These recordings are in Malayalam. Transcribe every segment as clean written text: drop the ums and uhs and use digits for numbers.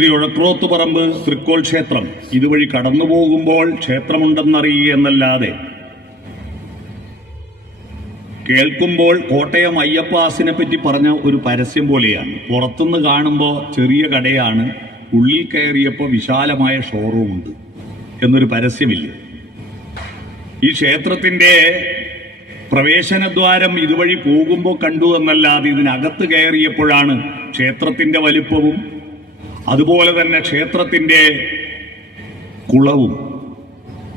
ഒഴക്രോത്തുപറമ്പ് തൃക്കോൽ ക്ഷേത്രം ഇതുവഴി കടന്നു പോകുമ്പോൾ ക്ഷേത്രമുണ്ടെന്നറിയുക എന്നല്ലാതെ കേൾക്കുമ്പോൾ കോട്ടയം അയ്യപ്പാസിനെ പറ്റി പറഞ്ഞ ഒരു പരസ്യം പോലെയാണ്. പുറത്തുനിന്ന് കാണുമ്പോൾ ചെറിയ കടയാണ്, ഉള്ളിൽ കയറിയപ്പോൾ വിശാലമായ ഷോറൂം ഉണ്ട് എന്നൊരു പരസ്യമില്ല. ഈ ക്ഷേത്രത്തിന്റെ പ്രവേശനദ്വാരം ഇതുവഴി പോകുമ്പോൾ കണ്ടു എന്നല്ലാതെ ഇതിനകത്ത് കയറിയപ്പോഴാണ് ക്ഷേത്രത്തിന്റെ വലിപ്പവും അതുപോലെ തന്നെ ക്ഷേത്രത്തിന്റെ കുളവും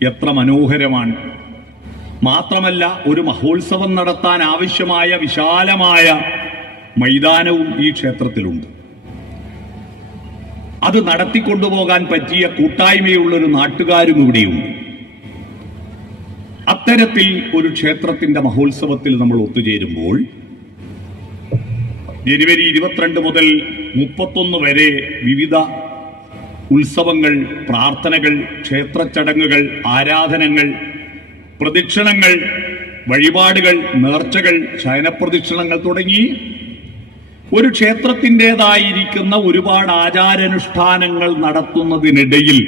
എത്ര മനോഹരമാണ്. മാത്രമല്ല, ഒരു മഹോത്സവം നടത്താൻ ആവശ്യമായ വിശാലമായ മൈതാനവും ഈ ക്ഷേത്രത്തിലുണ്ട്. അത് നടത്തിക്കൊണ്ടുപോകാൻ പറ്റിയ കൂട്ടായ്മയുള്ളൊരു നാട്ടുകാരും ഇവിടെയുണ്ട്. അത്തരത്തിൽ ഒരു ക്ഷേത്രത്തിന്റെ മഹോത്സവത്തിൽ നമ്മൾ ഒത്തുചേരുമ്പോൾ ജനുവരി 22 മുതൽ 31 വരെ വിവിധ ഉത്സവങ്ങൾ, പ്രാർത്ഥനകൾ, ക്ഷേത്ര ചടങ്ങുകൾ, ആരാധനകൾ, പ്രദക്ഷിണങ്ങൾ, വഴിപാടുകൾ, നേർച്ചകൾ, ശയനപ്രദക്ഷിണങ്ങൾ തുടങ്ങി ഒരു ക്ഷേത്രത്തിൻ്റെതായിരിക്കുന്ന ഒരുപാട് ആചാരാനുഷ്ഠാനങ്ങൾ നടത്തുന്നതിനിടയിൽ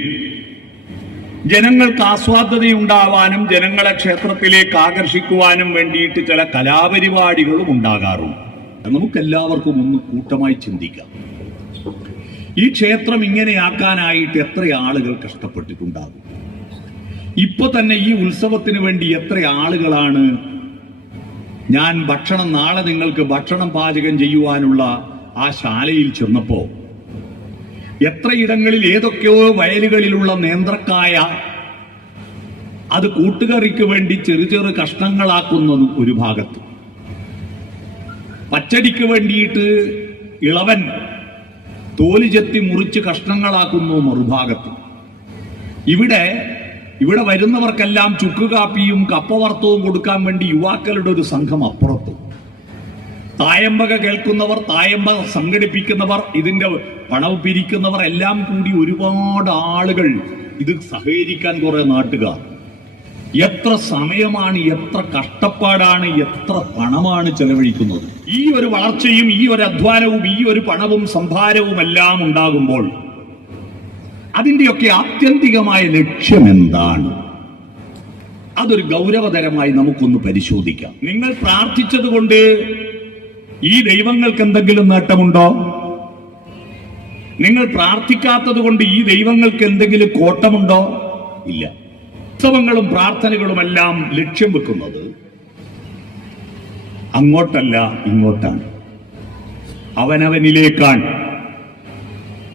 ജനങ്ങൾക്ക് ആസ്വാദ്യതയുണ്ടാവാനും ജനങ്ങളെ ക്ഷേത്രത്തിലേക്ക് ആകർഷിക്കുവാനും വേണ്ടിയിട്ട് ചില കലാപരിപാടികളും ഉണ്ടാകാറുണ്ട്. നമുക്കെല്ലാവർക്കും ഒന്ന് കൂട്ടമായി ചിന്തിക്കാം. ഈ ക്ഷേത്രം ഇങ്ങനെയാക്കാനായിട്ട് എത്ര ആളുകൾ കഷ്ടപ്പെട്ടിട്ടുണ്ടാകും? ഇപ്പൊ തന്നെ ഈ ഉത്സവത്തിന് വേണ്ടി എത്ര ആളുകളാണ് ഞാൻ നാളെ നിങ്ങൾക്ക് ഭക്ഷണം പാചകം ചെയ്യുവാനുള്ള ആ ശാലയിൽ ചെന്നപ്പോ എത്രയിടങ്ങളിൽ ഏതൊക്കെയോ വയലുകളിലുള്ള നേന്ത്രക്കായ അത് കൂട്ടുകറിക്ക് വേണ്ടി ചെറു ചെറു കഷ്ണങ്ങളാക്കുന്നത് ഒരു ഭാഗത്ത്, പച്ചടിക്ക് വേണ്ടിയിട്ട് ഇളവൻ തോല് ചെത്തി മുറിച്ച് കഷ്ണങ്ങളാക്കുന്നു മറുഭാഗത്ത്. ഇവിടെ വരുന്നവർക്കെല്ലാം ചുക്ക് കാപ്പിയും കപ്പവർത്തവും കൊടുക്കാൻ വേണ്ടി യുവാക്കളുടെ ഒരു സംഘം അപ്പുറത്ത്, തായമ്പക കേൾക്കുന്നവർ, തായമ്പക സംഘടിപ്പിക്കുന്നവർ, ഇതിന്റെ പണം പിരിക്കുന്നവർ എല്ലാം കൂടി ഒരുപാട് ആളുകൾ, ഇത് സഹകരിക്കാൻ കുറെ നാട്ടുകാർ. എത്ര സമയമാണ്, എത്ര കഷ്ടപ്പാടാണ്, എത്ര പണമാണ് ചെലവഴിക്കുന്നത്. ഈ ഒരു വളർച്ചയും ഈ ഒരു അധ്വാനവും ഈ ഒരു പണവും സംഭാരവും എല്ലാം ഉണ്ടാകുമ്പോൾ അതിന്റെയൊക്കെ ആത്യന്തികമായ ലക്ഷ്യം എന്താണ്? അതൊരു ഗൗരവതരമായി നമുക്കൊന്ന് പരിശോധിക്കാം. നിങ്ങൾ പ്രാർത്ഥിച്ചത് കൊണ്ട് ഈ ദൈവങ്ങൾക്ക് എന്തെങ്കിലും നേട്ടമുണ്ടോ? നിങ്ങൾ പ്രാർത്ഥിക്കാത്തത് കൊണ്ട് ഈ ദൈവങ്ങൾക്ക് എന്തെങ്കിലും കോട്ടമുണ്ടോ? ഇല്ല. ഉത്സവങ്ങളും പ്രാർത്ഥനകളുമെല്ലാം ലക്ഷ്യം വെക്കുന്നത് അങ്ങോട്ടല്ല, ഇങ്ങോട്ടാണ്, അവനവനിലേക്കാണ്.